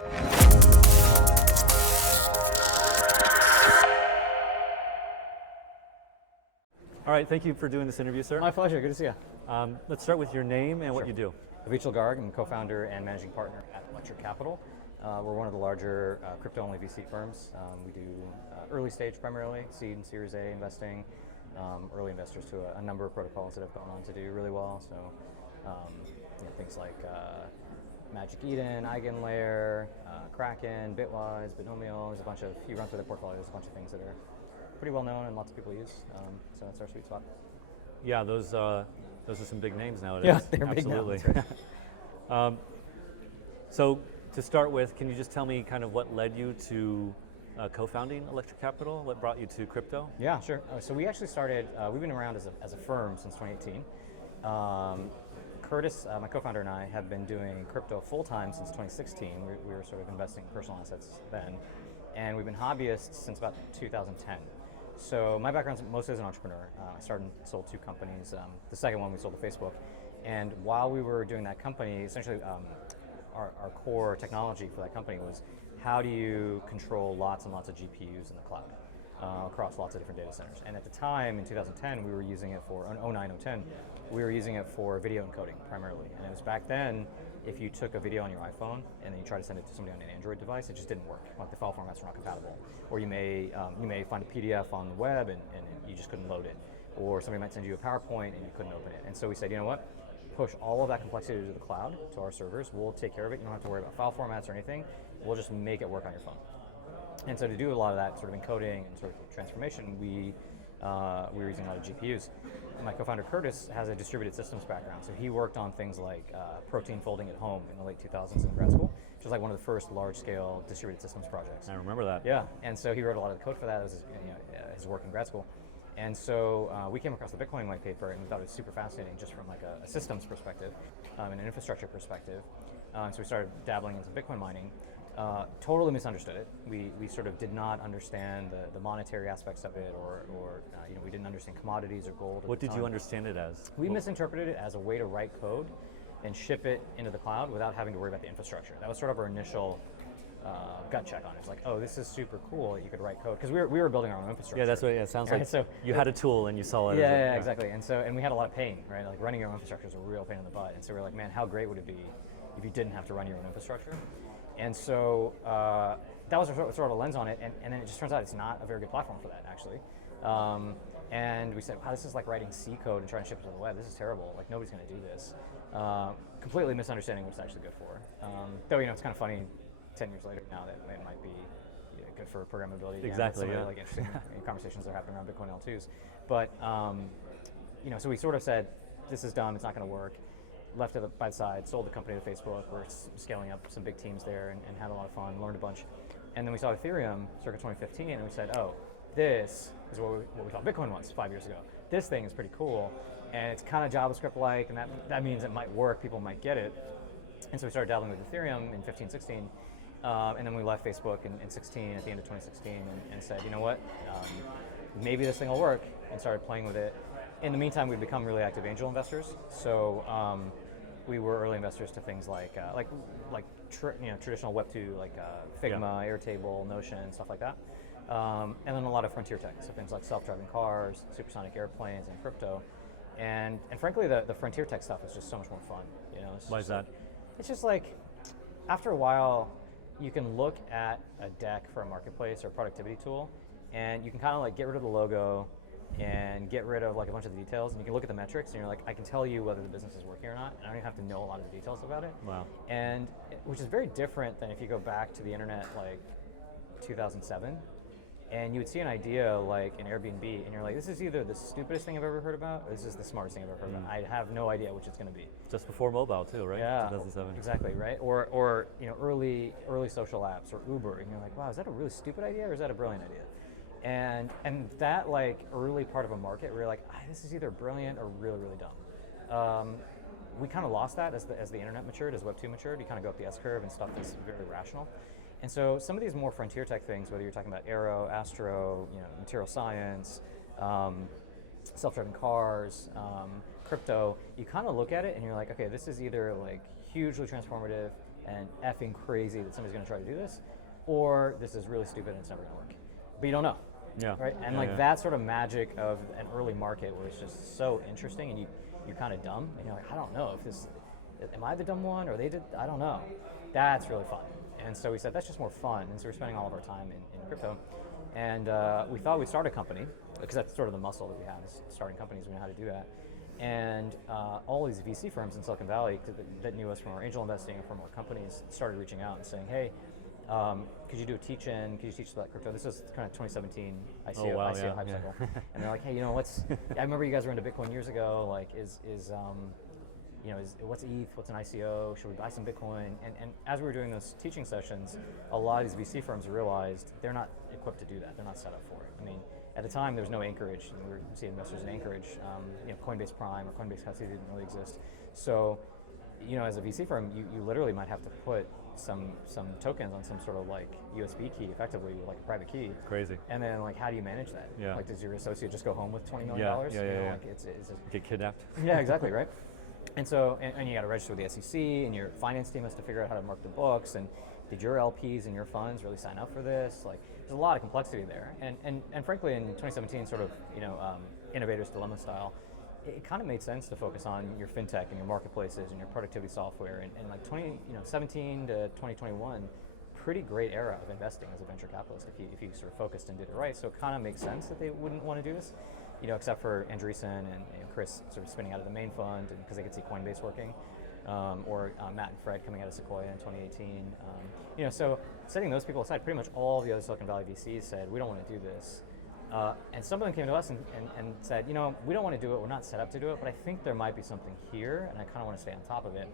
All right, thank you for doing this interview, sir. My pleasure, good to see you. Let's start with your name and what you do. Avichal, I'm co-founder and managing partner at Electric Capital. We're one of the larger crypto-only VC firms. We do early stage primarily, seed and Series A investing, early investors to a number of protocols that have gone on to do really well. So things like Magic Eden, Eigenlayer, Kraken, Bitwise, Binomial. There's a bunch of, if you run through the portfolio, there's a bunch of things that are pretty well known and lots of people use. So that's our sweet spot. Yeah, those are some big names nowadays. Yeah, they're absolutely. big names. Right. So to start with, can you just tell me kind of what led you to co-founding Electric Capital? What brought you to crypto? Yeah, sure. So we actually started, we've been around as a firm since 2018. Curtis, my co-founder, and I have been doing crypto full-time since 2016. We were sort of investing in personal assets then. And we've been hobbyists since about 2010. So my background's mostly as an entrepreneur. I started and sold 2 companies. The second one we sold to Facebook. And while we were doing that company, essentially our core technology for that company was how do you control lots and lots of GPUs in the cloud across lots of different data centers. And at the time, in 2010, we were using it for, 09, 010, we were using it for video encoding primarily. And it was back then, if you took a video on your iPhone and then you try to send it to somebody on an Android device, it just didn't work. Like the file formats were not compatible. Or you may find a PDF on the web and you just couldn't load it. Or somebody might send you a PowerPoint and you couldn't open it. And so we said, you know what? Push all of that complexity to the cloud, to our servers. We'll take care of it. You don't have to worry about file formats or anything. We'll just make it work on your phone. And so to do a lot of that sort of encoding and sort of transformation, we were using a lot of GPUs. My co-founder Curtis has a distributed systems background, so he worked on things like protein folding at home in the late 2000s in grad school, which was like one of the first large-scale distributed systems projects. I remember that. Yeah, and so he wrote a lot of the code for that. It was his work in grad school. And so we came across the Bitcoin white paper and we thought it was super fascinating just from like a systems perspective and an infrastructure perspective. So we started dabbling into Bitcoin mining. Totally misunderstood it. We sort of did not understand the monetary aspects of it, or we didn't understand commodities or gold. What did you understand it as? We misinterpreted it as a way to write code and ship it into the cloud without having to worry about the infrastructure. That was sort of our initial gut check on it. It's like, oh, this is super cool that you could write code, because we were building our own infrastructure. Yeah, that's what it sounds like. So you had a tool and you saw it. Yeah, exactly. And we had a lot of pain, right? Like running your own infrastructure is a real pain in the butt. And so we were like, man, how great would it be if you didn't have to run your own infrastructure? And so that was sort of a lens on it, and then it just turns out it's not a very good platform for that, actually. And we said, wow, this is like writing C code and trying to ship it to the web. This is terrible. Like, nobody's going to do this. Completely misunderstanding what it's actually good for. Though, it's kind of funny 10 years later now that it might be good for programmability. Exactly, some yeah. of the, like, interesting conversations that are happening around Bitcoin L2s. But, so we sort of said, this is dumb, it's not going to work. Left it by the side, sold the company to Facebook. We're scaling up some big teams there and had a lot of fun, learned a bunch. And then we saw Ethereum circa 2015, and we said, oh, this is what we thought Bitcoin was 5 years ago. This thing is pretty cool, and it's kind of JavaScript-like, and that means it might work, people might get it. And so we started dabbling with Ethereum in 15, 16, and then we left Facebook in 16, at the end of 2016, and said, you know what, maybe this thing will work, and started playing with it. In the meantime, we'd become really active angel investors. So we were early investors to things like traditional Web2, like Figma, Airtable, Notion, stuff like that. And then a lot of frontier tech, so things like self-driving cars, supersonic airplanes, and crypto. And frankly, the frontier tech stuff is just so much more fun. Why is that? It's just like, after a while, you can look at a deck for a marketplace or a productivity tool, and you can kind of like get rid of the logo, and get rid of like a bunch of the details, and you can look at the metrics and you're like, I can tell you whether the business is working or not, and I don't even have to know a lot of the details about it. Wow. And which is very different than if you go back to the internet like 2007, and you would see an idea like an Airbnb, and you're like, this is either the stupidest thing I've ever heard about, or this is the smartest thing I've ever heard about. I have no idea which it's going to be. Just before mobile too, right? Yeah, 2007. exactly, right? Or early social apps, or Uber, and you're like, wow, is that a really stupid idea, or is that a brilliant idea? And that like early part of a market where you're like, this is either brilliant or really, really dumb. We kind of lost that as the internet matured, as Web2 matured. You kind of go up the S-curve and stuff that's very rational. And so some of these more frontier tech things, whether you're talking about Aero, Astro, material science, self-driving cars, crypto, you kind of look at it and you're like, okay, this is either like hugely transformative and effing crazy that somebody's going to try to do this, or this is really stupid and it's never going to work. But you don't know. Yeah. Right? And Yeah, like yeah. that sort of magic of an early market where it's just so interesting and you're kind of dumb and you're like, I don't know if this, am I the dumb one or they did, I don't know. That's really fun. And so we said, that's just more fun. And so we're spending all of our time in crypto. And we thought we'd start a company, because that's sort of the muscle that we have, is starting companies, we know how to do that. And all these VC firms in Silicon Valley that knew us from our angel investing and from our companies started reaching out and saying, hey, could you do a teach-in? Could you teach about crypto? This was kind of 2017 ICO, wow, ICO yeah, hype yeah. cycle. And they're like, hey, I remember you guys were into Bitcoin years ago. Like, what's ETH? What's an ICO? Should we buy some Bitcoin? And as we were doing those teaching sessions, a lot of these VC firms realized they're not equipped to do that. They're not set up for it. I mean, at the time, there was no Anchorage. We were seeing investors in Anchorage. Coinbase Prime or Coinbase Custody didn't really exist. So, as a VC firm, you literally might have to put some tokens on some sort of like USB key, effectively like a private key. Crazy. And then like, how do you manage that? Yeah. Like, does your associate just go home with $20 million? Yeah. Like it's Get kidnapped. yeah, exactly, right? And so, and you got to register with the SEC, and your finance team has to figure out how to mark the books, and did your LPs and your funds really sign up for this? Like, there's a lot of complexity there. And frankly, in 2017, sort of, innovator's dilemma style, it kind of made sense to focus on your fintech and your marketplaces and your productivity software. And like 2017 to 2021, pretty great era of investing as a venture capitalist if you sort of focused and did it right. So it kind of makes sense that they wouldn't want to do this, except for Andreessen and Chris sort of spinning out of the main fund, and because they could see Coinbase working, or Matt and Fred coming out of Sequoia in 2018. So setting those people aside, pretty much all the other Silicon Valley VCs said, we don't want to do this. And some of them came to us and said, we don't want to do it, we're not set up to do it, but I think there might be something here, and I kind of want to stay on top of it.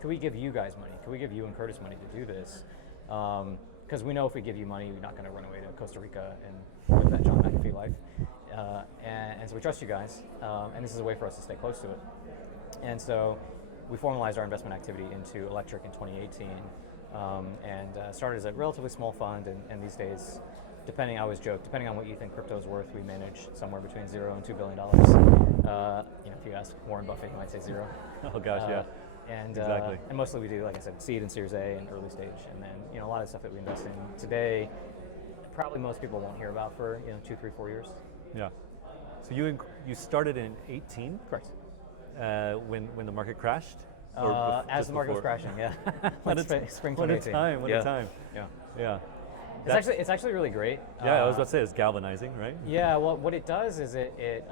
Could we give you guys money? Could we give you and Curtis money to do this? Because we know if we give you money, you're not going to run away to Costa Rica and live that John McAfee life. And so we trust you guys, and this is a way for us to stay close to it. And so we formalized our investment activity into Electric in 2018, and started as a relatively small fund, and these days, depending on what you think crypto is worth, we manage somewhere between $0 and $2 billion. If you ask Warren Buffett, he might say zero. Oh gosh, yeah. And exactly. And mostly we do, like I said, seed and Series A and early stage, and then a lot of stuff that we invest in today, probably most people won't hear about for 2, 3, 4 years. Yeah. So you started in 18? Correct. When the market crashed? As the market was crashing, yeah. Spring 2018. What a time! What a time! Yeah. Yeah. It's actually really great. Yeah, I was about to say it's galvanizing, right? Yeah. Well, what it does is it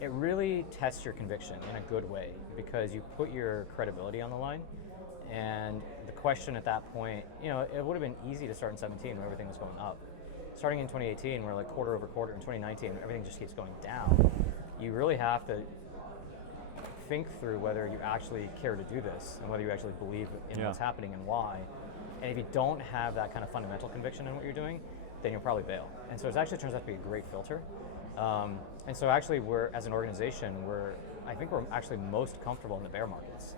really tests your conviction in a good way, because you put your credibility on the line. And the question at that point, it would have been easy to start in 17 when everything was going up. Starting in 2018, we're like quarter over quarter. In 2019, everything just keeps going down. You really have to think through whether you actually care to do this and whether you actually believe in what's happening and why. And if you don't have that kind of fundamental conviction in what you're doing, then you'll probably bail. And so it actually turns out to be a great filter. And so actually, as an organization, I think we're actually most comfortable in the bear markets,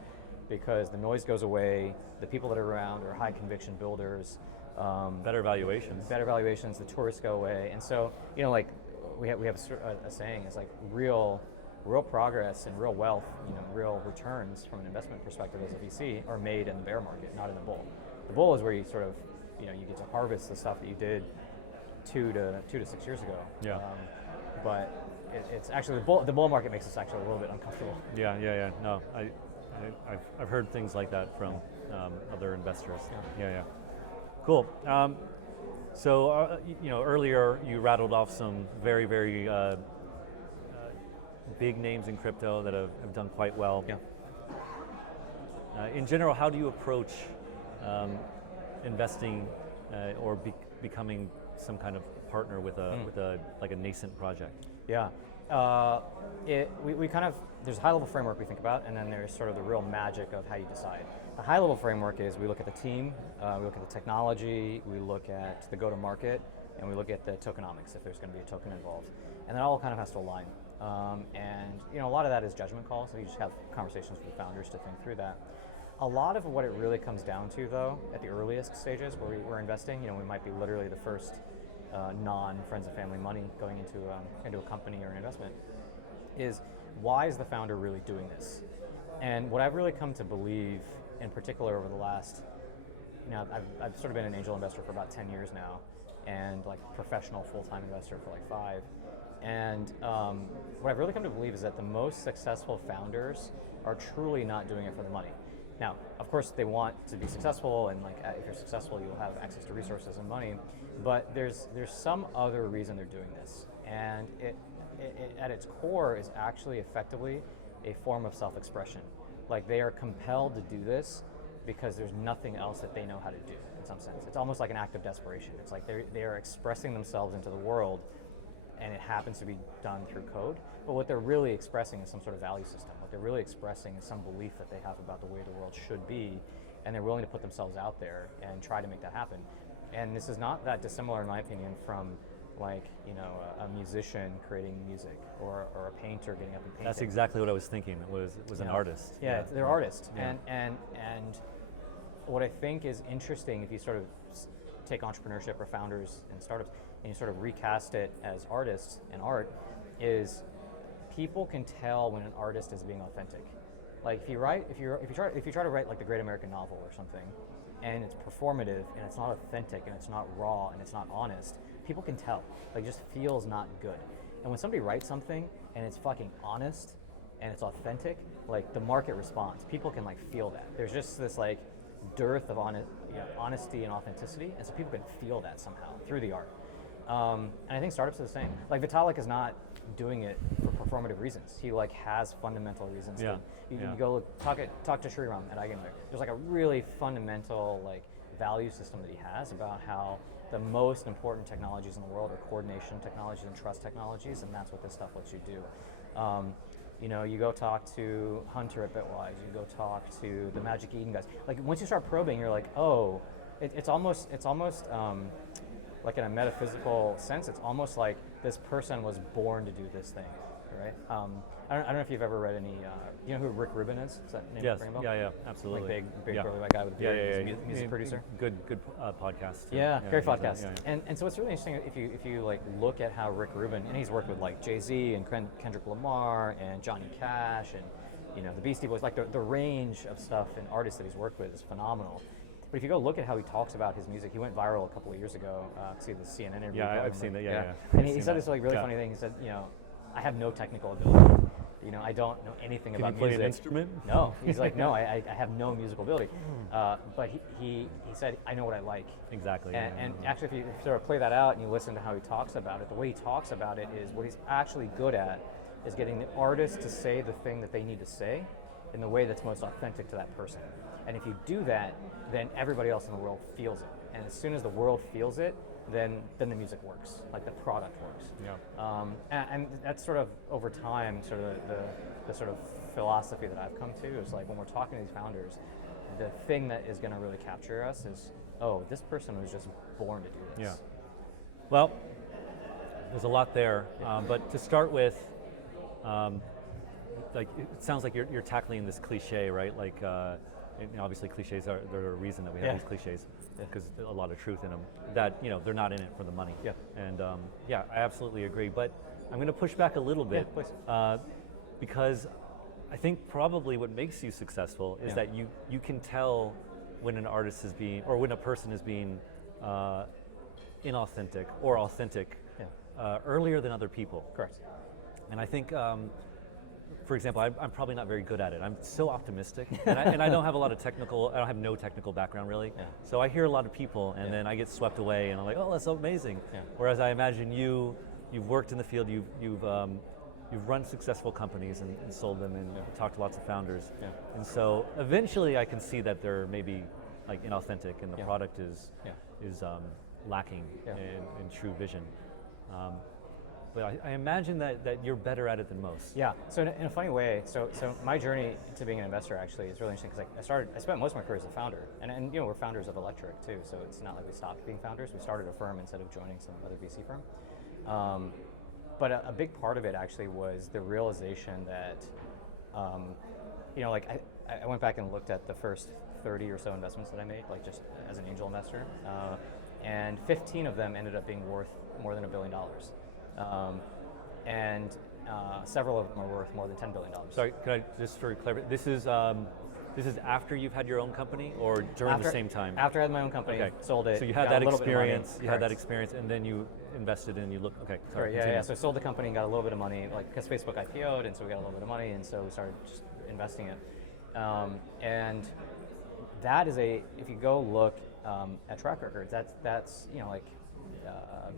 because the noise goes away, the people that are around are high conviction builders. Better valuations. The tourists go away. And so, like we have a saying, it's like real progress and real wealth, real returns from an investment perspective as a VC are made in the bear market, not in the bull. The bull is where you sort of, you get to harvest the stuff that you did 2 to 6 years ago. Yeah. But it's actually the bull market makes us actually a little bit uncomfortable. Yeah. No, I've heard things like that from other investors. Yeah. Cool. So earlier you rattled off some very, very big names in crypto that have done quite well. Yeah. In general, how do you approach investing or becoming some kind of partner with a nascent project? Yeah. We kind of, there's a high level framework we think about, and then there's sort of the real magic of how you decide. The high level framework is we look at the team, we look at the technology, we look at the go to market, and we look at the tokenomics, if there's going to be a token involved. And that all kind of has to align. And a lot of that is judgment calls, so you just have conversations with the founders to think through that. A lot of what it really comes down to, though, at the earliest stages where we're investing, we might be literally the first non-friends and family money going into a company or an investment, is why is the founder really doing this? And what I've really come to believe in particular over the last, I've sort of been an angel investor for about 10 years now, and like professional full-time investor for like 5. And what I've really come to believe is that the most successful founders are truly not doing it for the money. Now, of course, they want to be successful, and like if you're successful, you'll have access to resources and money. But there's some other reason they're doing this, and it at its core is actually effectively a form of self-expression. Like they are compelled to do this because there's nothing else that they know how to do. In some sense, it's almost like an act of desperation. It's like they are expressing themselves into the world, and it happens to be done through code. But what they're really expressing is some sort of value system. What they're really expressing is some belief that they have about the way the world should be, and they're willing to put themselves out there and try to make that happen. And this is not that dissimilar, in my opinion, from like a musician creating music or a painter getting up and painting. That's exactly what I was thinking. It was an artist. Yeah, they're artists. Yeah. And what I think is interesting, if you sort of take entrepreneurship or founders and startups and you sort of recast it as artists and art, is people can tell when an artist is being authentic. Like if you try to write like the Great American Novel or something, and it's performative and it's not authentic and it's not raw and it's not honest, people can tell. Like it just feels not good. And when somebody writes something and it's fucking honest and it's authentic, like the market responds. People can like feel that. There's just this like dearth of honesty and authenticity, and so people can feel that somehow through the art. And I think startups are the same. Like Vitalik is not doing it for performative reasons. He like has fundamental reasons. Yeah. You go look, talk to Sriram at iGameWare. There's like a really fundamental like value system that he has about how the most important technologies in the world are coordination technologies and trust technologies, and that's what this stuff lets you do. You go talk to Hunter at Bitwise, you go talk to the Magic Eden guys. Like once you start probing, you're like, oh, it's almost like in a metaphysical sense, it's almost like this person was born to do this thing, right? I don't know if you've ever read any, you know who Rick Rubin is? Is that name Yes, ring a bell? yeah, absolutely. Like big burly white guy with a beard, he's a music producer. Good podcast. Yeah, great podcast. Yeah. And so it's really interesting if you like look at how Rick Rubin, and he's worked with like Jay-Z and Kendrick Lamar and Johnny Cash and the Beastie Boys, like the range of stuff and artists that he's worked with is phenomenal. But if you go look at how he talks about his music, he went viral a couple of years ago. See the CNN interview. Yeah, I've seen that. Yeah. And he said this like really funny thing. He said, I have no technical ability. I don't know anything about music. Can you play an instrument? No. He's like, no, I have no musical ability. But he said, I know what I like. Exactly. And actually, if you sort of play that out and you listen to how he talks about it, the way he talks about it is what he's actually good at is getting the artist to say the thing that they need to say in the way that's most authentic to that person. And if you do that, then everybody else in the world feels it. And as soon as the world feels it, then the music works, like the product works. Yeah. And that's sort of over time, sort of the sort of philosophy that I've come to is like when we're talking to these founders, the thing that is going to really capture us is, oh, this person was just born to do this. Yeah. Well, there's a lot there, but to start with, like it sounds like you're tackling this cliche, right? Like obviously cliches are a reason that we have these cliches because there's a lot of truth in them. That they're not in it for the money. Yeah. And I absolutely agree. But I'm going to push back a little bit, because I think probably what makes you successful is that you can tell when an artist is being, or when a person is being inauthentic or authentic earlier than other people. Correct. And I think, for example, I'm probably not very good at it. I'm so optimistic, and I don't have I don't have no technical background really. Yeah. So I hear a lot of people, and then I get swept away, and I'm like, oh, that's so amazing. Yeah. Whereas I imagine you've worked in the field, you've run successful companies and sold them, and talked to lots of founders. Yeah. And so eventually, I can see that they're maybe like inauthentic, and the product is lacking in true vision. But I imagine that you're better at it than most. Yeah. So in a funny way, so my journey to being an investor actually is really interesting because I spent most of my career as a founder, and we're founders of Electric too. So it's not like we stopped being founders. We started a firm instead of joining some other VC firm. But a big part of it actually was the realization that, I went back and looked at the first 30 or so investments that I made, like just as an angel investor, and 15 of them ended up being worth more than $1 billion. And several of them are worth more than $10 billion. Sorry, could I just for clarify? This This is after you've had your own company, or during the same time? After I had my own company, Okay. sold it. So you had got that a little bit of money. experience. You had that experience, and then you invested and you look. Okay. Sorry. Correct, yeah. So I sold the company and got a little bit of money, like because Facebook IPO'd, and so we got a little bit of money, and so we started just investing it. And that is if you go look at track records, that's like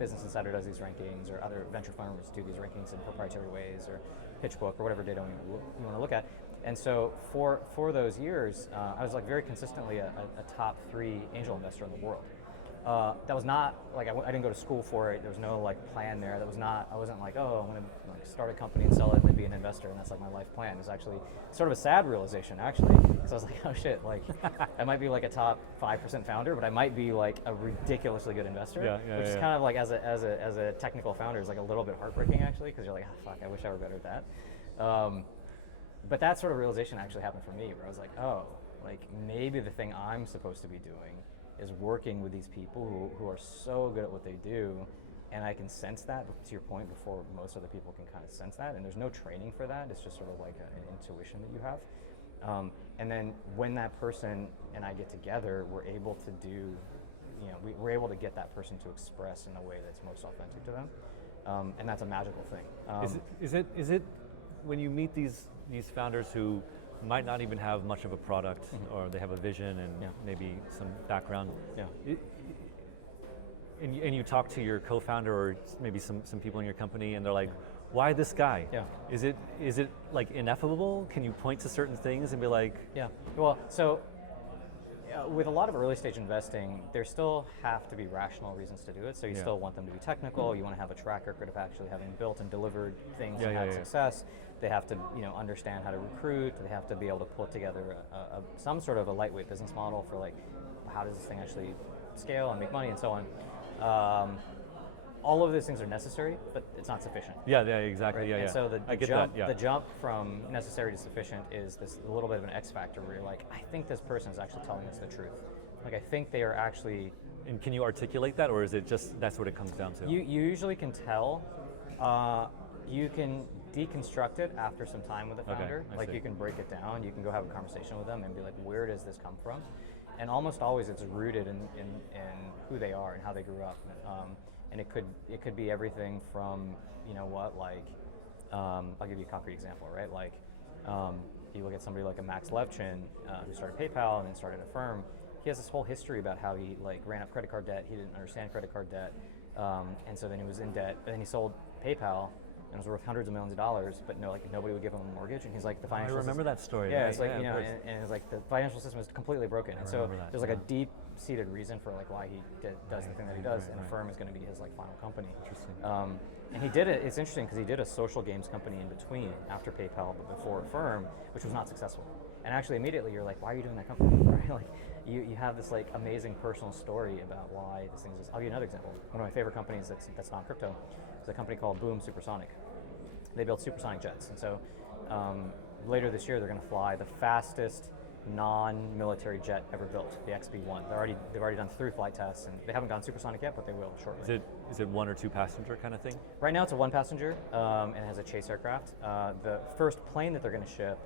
Business Insider does these rankings, or other venture firms do these rankings in proprietary ways, or PitchBook, or whatever data you want to look at. And so for those years, I was like very consistently a top 3 angel investor in the world. That was not like I didn't go to school for it. There was no like plan there. I wasn't like, oh, I'm going to like start a company and sell it and then be an investor, and that's like my life plan. It was actually sort of a sad realization, actually, because I was like, oh shit, like I might be like a top 5% founder, but I might be like a ridiculously good investor, which is kind of like as a technical founder is like a little bit heartbreaking, actually, because you're like, oh, fuck, I wish I were better at that. But that sort of realization actually happened for me, where I was like, oh, like maybe the thing I'm supposed to be doing is working with these people who are so good at what they do, and I can sense that, to your point, before most other people can kind of sense that, and there's no training for that. It's just sort of like an intuition that you have. And then when that person and I get together, we're able to do, we're able to get that person to express in a way that's most authentic to them, and that's a magical thing. Is it when you meet these founders who might not even have much of a product, or they have a vision and maybe some background, and you talk to your co-founder or maybe some people in your company, and they're like, why this guy? Is it like ineffable? Can you point to certain things and be like, well, so with a lot of early stage investing, there still have to be rational reasons to do it. So you still want them to be technical. You want to have a track record of actually having built and delivered things and had success. They have to, understand how to recruit. They have to be able to put together some sort of a lightweight business model for like, how does this thing actually scale and make money and so on. All of those things are necessary, but it's not sufficient. Exactly. Right? And so the jump from necessary to sufficient is this a little bit of an X factor, where you're like, I think this person is actually telling us the truth. Like, I think they are actually. And can you articulate that, or is it just that's what it comes down to? You usually can tell. You can deconstruct it after some time with the founder. Like, you can break it down. You can go have a conversation with them and be like, where does this come from? And almost always it's rooted in who they are and how they grew up. And it could be everything from, I'll give you a concrete example, right? Like, you look at somebody like a Max Levchin, who started PayPal and then started a firm. He has this whole history about how he ran up credit card debt. He didn't understand credit card debt, and so then he was in debt. And then he sold PayPal, and it was worth hundreds of millions of dollars, but nobody would give him a mortgage. And he's like, the financial. I remember that story. Yeah, it's like and it's like the financial system is completely broken. And so there's like a deep-seated reason for like why he does the thing that he does, and Affirm is going to be his like final company. Interesting. And he did it. It's interesting because he did a social games company in between, after PayPal but before Affirm, which was not successful. And actually, immediately you're like, why are you doing that company? Right? Like, you have this like amazing personal story about why this thing is. I'll give you another example. One of my favorite companies that's not crypto is a company called Boom Supersonic. They build supersonic jets, and so later this year they're going to fly the fastest non-military jet ever built, the XB-1. They've already done 3 flight tests, and they haven't gone supersonic yet, but they will shortly. Is it 1 or 2 passenger kind of thing? Right now it's a 1 passenger, and it has a chase aircraft. The first plane that they're going to ship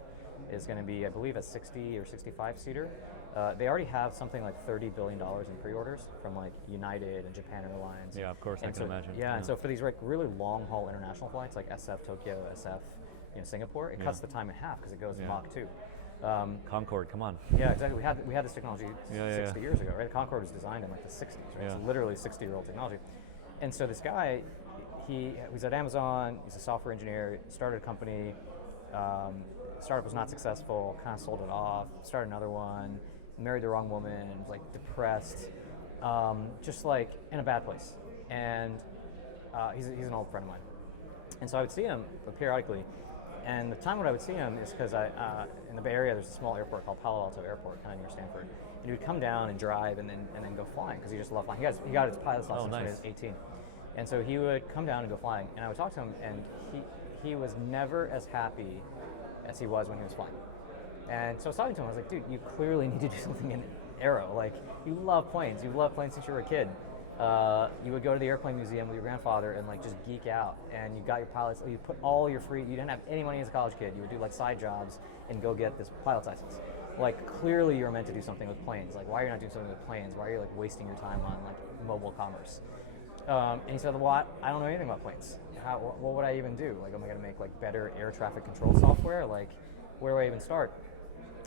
is going to be, I believe, a 60 or 65 seater. They already have something like $30 billion in pre-orders from like United and Japan Airlines. Yeah, of course, I can imagine. Yeah, and so for these like really long-haul international flights, like SF Tokyo, SF Singapore, it cuts the time in half because it goes Mach 2. Concorde, come on. Yeah, exactly. We had this technology 60 years ago, right? Concorde was designed in like the 60s, right? It's literally 60-year-old technology. And so this guy, he was at Amazon. He's a software engineer. Started a company. Startup was not successful. Kind of sold it off. Started another one. Married the wrong woman. Was like depressed. Just like in a bad place. And he's an old friend of mine. And so I would see him periodically. And the time when I would see him is because in the Bay Area there's a small airport called Palo Alto Airport, kind of near Stanford. And he would come down and drive and then go flying because he just loved flying. He got his pilot's license when he was 18. And so he would come down and go flying. And I would talk to him, and he was never as happy as he was when he was flying. And so I was talking to him, I was like, dude, you clearly need to do something in aero. Like, you love planes. You've loved planes since you were a kid. You would go to the airplane museum with your grandfather and like just geek out, and you got your pilot's, you didn't have any money as a college kid. You would do like side jobs and go get this pilot's license. like clearly you're meant to do something with planes. Like why are you not doing something with planes? Why are you like wasting your time on like mobile commerce? And he said, well, I don't know anything about planes. What would I even do? Like, am I going to make like better air traffic control software? Like, where do I even start?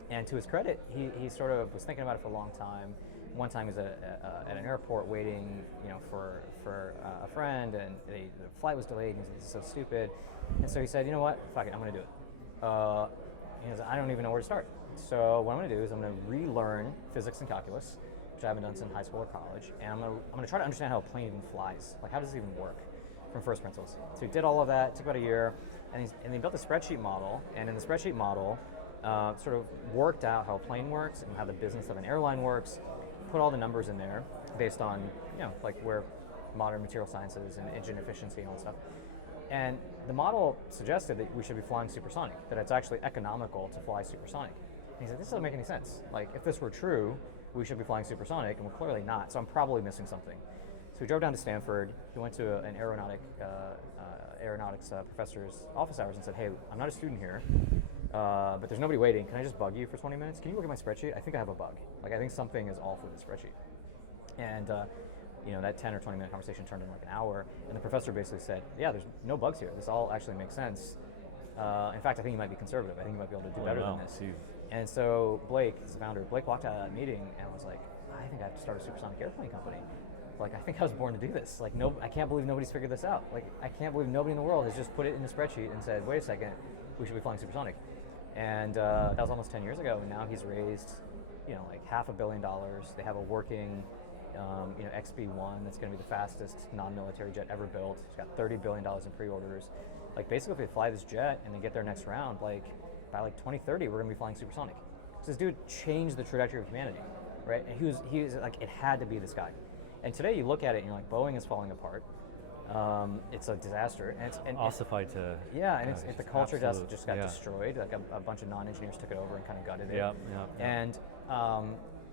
And to his credit, he sort of was thinking about it for a long time. One time he was at an airport waiting, for a friend, and the flight was delayed. And he said, "This is so stupid." And so he said, "You know what? Fuck it, I'm going to do it." He said, "I don't even know where to start." So what I'm going to do is I'm going to relearn physics and calculus, which I haven't done since high school or college, and I'm going to try to understand how a plane even flies. Like, how does it even work from first principles? So he did all of that. It took about a year, and he built a spreadsheet model. And in the spreadsheet model, sort of worked out how a plane works and how the business of an airline works. Put all the numbers in there based on like where modern material sciences and engine efficiency and all that stuff. And the model suggested that we should be flying supersonic, that it's actually economical to fly supersonic. And he said, this doesn't make any sense. Like, if this were true, we should be flying supersonic, and we're clearly not, so I'm probably missing something. So we drove down to Stanford. He went to an aeronautics professor's office hours and said, hey, I'm not a student here, but there's nobody waiting. Can I just bug you for 20 minutes? Can you look at my spreadsheet? I think I have a bug. Like, I think something is off with the spreadsheet. And that 10 or 20 minute conversation turned into like an hour, and the professor basically said, yeah, there's no bugs here. This all actually makes sense. In fact, I think you might be conservative. I think you might be able to do better than this. And so Blake, the founder, Blake walked out of that meeting and was like, I think I have to start a supersonic airplane company. Like, I think I was born to do this. Like, I can't believe nobody's figured this out. Like, I can't believe nobody in the world has just put it in a spreadsheet and said, wait a second, we should be flying supersonic. And that was almost 10 years ago, and now he's raised, like $500 million. They have a working, XB-1 that's going to be the fastest non-military jet ever built. It's got $30 billion in pre-orders. Like, basically, if they fly this jet and they get their next round, like, by like 2030, we're going to be flying supersonic. So this dude changed the trajectory of humanity, right? And he was like, it had to be this guy. And today you look at it and you're like, Boeing is falling apart. It's a disaster. And ossified to... Yeah, and the culture just got destroyed. Like a bunch of non-engineers took it over and kind of gutted it. Yeah. And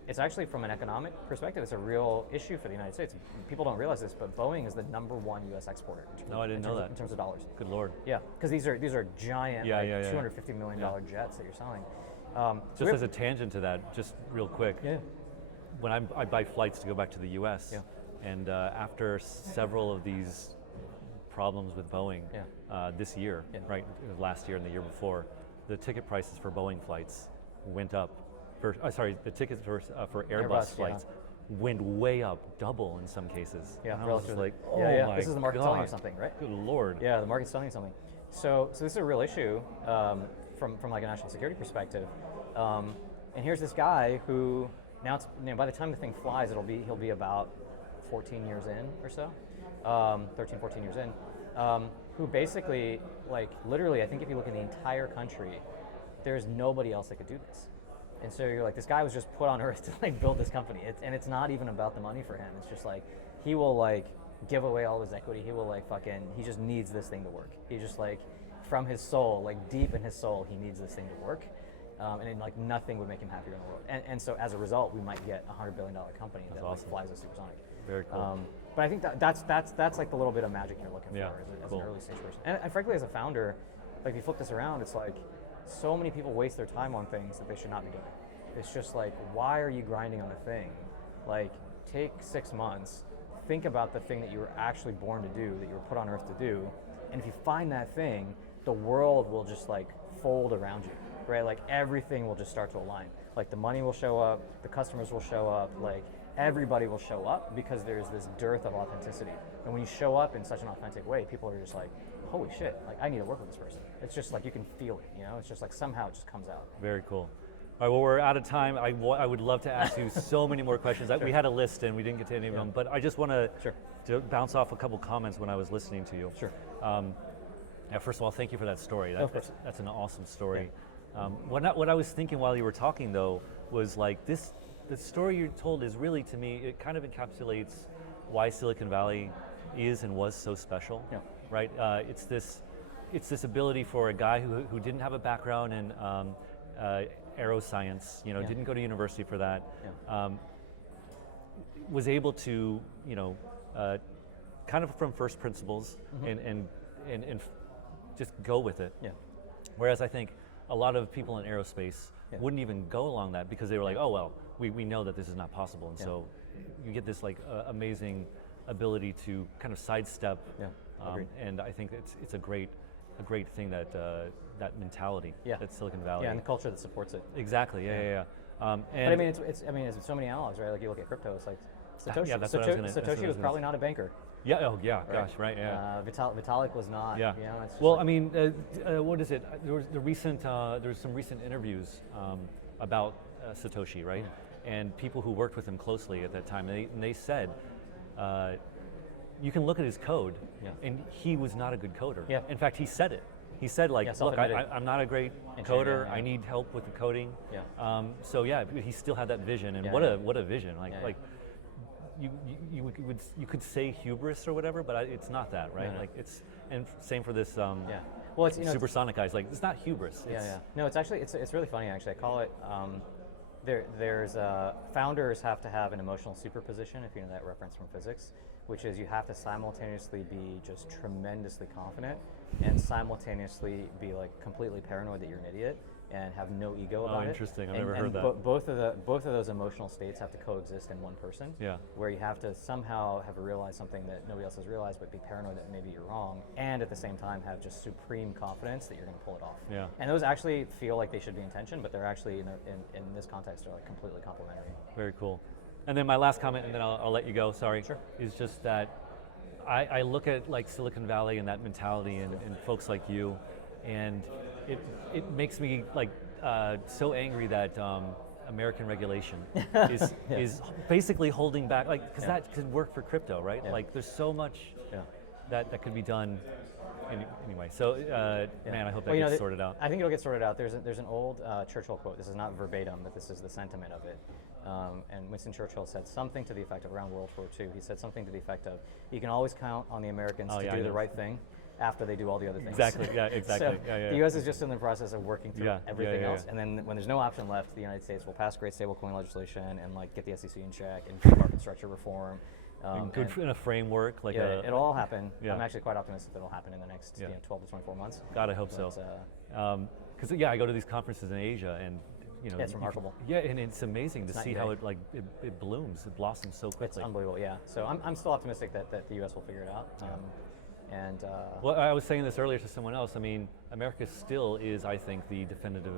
it's actually, from an economic perspective, it's a real issue for the United States. People don't realize this, but Boeing is the #1 U.S. exporter. I didn't know that. In terms of dollars. Good Lord. Yeah, because these are giant, $250 million jets that you're selling. Just as a tangent to that, just real quick. Yeah. When I buy flights to go back to the U.S., and after several of these problems with Boeing this year, right, last year and the year before, the ticket prices for Boeing flights went up. The tickets for Airbus flights went way up, double in some cases. Yeah, and I was just like, my this is the market telling you something, right? Good Lord. Yeah, the market's telling you something. So this is a real issue from like a national security perspective. And here's this guy who now by the time the thing flies, he'll be about 14 years in or so, 13, 14 years in, who basically, like, literally, I think if you look in the entire country, there's nobody else that could do this. And so you're like, this guy was just put on earth to like build this company. And it's not even about the money for him. It's just like, he will like give away all his equity. He will like he just needs this thing to work. He just like, from his soul, like deep in his soul, he needs this thing to work. And like nothing would make him happier in the world. And so as a result, we might get a $100 billion company that like, flies a supersonic. Very cool. But I think that's like the little bit of magic you're looking for as an early stage person. And frankly, as a founder, like if you flip this around, it's like so many people waste their time on things that they should not be doing. It's just like, why are you grinding on a thing? Like, take 6 months, think about the thing that you were actually born to do, that you were put on earth to do, and if you find that thing, the world will just like fold around you, right? Like everything will just start to align. Like the money will show up, the customers will show up, like everybody will show up because there's this dearth of authenticity. And when you show up in such an authentic way, people are just like, holy shit, like I need to work with this person. It's just like, you can feel it, It's just like somehow it just comes out. Very cool. All right, well, we're out of time. I would love to ask you so many more questions. We had a list and we didn't get to any of them, but I just want to bounce off a couple comments when I was listening to you. Sure. First of all, thank you for that story. That's an awesome story. What I was thinking while you were talking, though, was like the story you told is really, to me, it kind of encapsulates why Silicon Valley is and was so special, right? It's this ability for a guy who didn't have a background in aeroscience, didn't go to university for that, was able to, kind of from first principles and just go with it. Yeah. Whereas I think a lot of people in aerospace wouldn't even go along that because they were like, oh well, we know that this is not possible, and so you get this like amazing ability to kind of sidestep. And I think it's a great thing that that mentality that Silicon Valley. Yeah, and the culture that supports it. Exactly. Yeah. And but I mean, it's so many analogs, right? Like you look at crypto, it's like Satoshi. Yeah, that's what I was gonna. Satoshi was probably not a banker. Yeah. Oh, yeah. Right? Gosh. Right. Yeah. Vitalik was not. Yeah. You know, it's well, like, I mean, what is it? There was some recent interviews about Satoshi, right? And people who worked with him closely at that time, they said, you can look at his code, and he was not a good coder. Yeah. In fact, he said it. He said, like, look, I'm not a great coder. I need help with the coding. Yeah. So yeah, he still had that vision, and what a vision! Like. You could say hubris or whatever, but it's not that, right? Like it's, and same for this. Well, it's supersonic guys. Like it's not hubris. No, it's actually it's really funny actually. I call it. There's founders have to have an emotional superposition, if you know that reference from physics, which is you have to simultaneously be just tremendously confident and simultaneously be like completely paranoid that you're an idiot and have no ego about it. Oh, interesting. I've never heard that. Both of those emotional states have to coexist in one person. Yeah. Where you have to somehow have realized something that nobody else has realized, but be paranoid that maybe you're wrong, and at the same time have just supreme confidence that you're going to pull it off. Yeah. And those actually feel like they should be in tension, but they're actually in this context they're like completely complementary. Very cool. And then my last comment, and then I'll let you go. Sorry. Sure. Is just that I look at like Silicon Valley and that mentality and folks like you, and it makes me like so angry that American regulation is basically holding back, like because that could work for crypto, right? Like there's so much that could be done. Anyway, so man, I hope that gets sorted out. I think it'll get sorted out. There's an old Churchill quote. This is not verbatim, but this is the sentiment of it. And Winston Churchill said something to the effect of, around World War II, he said something to the effect of, you can always count on the Americans to do the right thing after they do all the other things. Exactly, yeah, exactly. So the U.S. is just in the process of working through everything else, and then when there's no option left, the United States will pass great stablecoin legislation and like get the SEC in check and do market structure reform. Good in a framework, like it'll all happen. I'm actually quite optimistic that it'll happen in the next 12 to 24 months. God, I hope so. Because I go to these conferences in Asia, and it's remarkable. And it's amazing to see how it blooms, it blossoms so quickly. It's unbelievable. Yeah. So I'm still optimistic that the U.S. will figure it out. Well, I was saying this earlier to someone else. I mean, America still is, I think, the definitive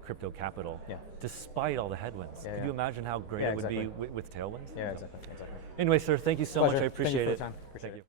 crypto capital, despite all the headwinds. Can you imagine how great it would be with tailwinds? Yeah, exactly. Anyway, sir, thank you so much. I appreciate it. Thank you for the time. Appreciate it.